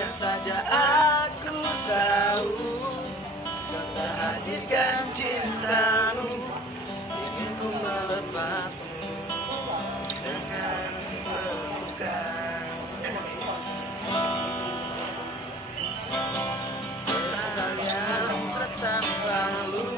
Andaikan saja aku tahu kau tak hadirkan cintamu, ingin ku melepasmu dengan pelukan. Sesal yang tetap selalu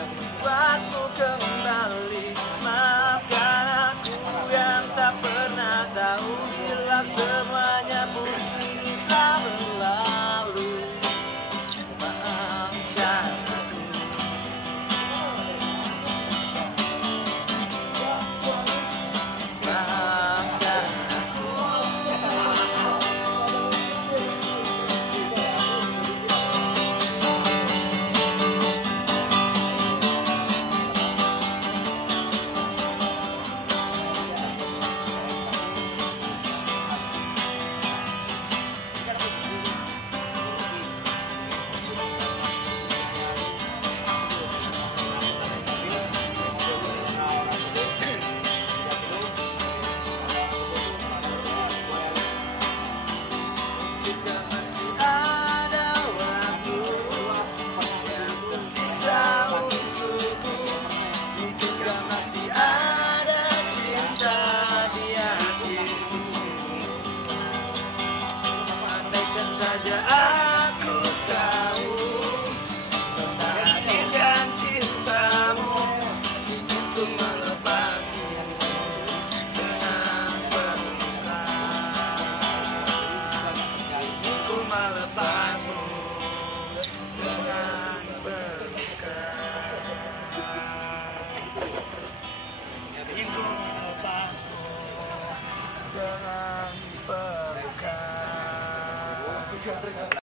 membuatmu kembali. Maafkan aku yang tak pernah tahu bila semuanya pun kini telah berlalu. Maafkan aku. Maafkan aku. Jika masih ada waktu yang tersisa untukku, jika masih ada cinta di hatiku, andaikan saja aku tahu kau tak hadirkan cintamu, ingin ku melepasmu dengan pelukan. Ku melepasmu dengan pelukan. Ingin ku melepasmu dengan pelukan.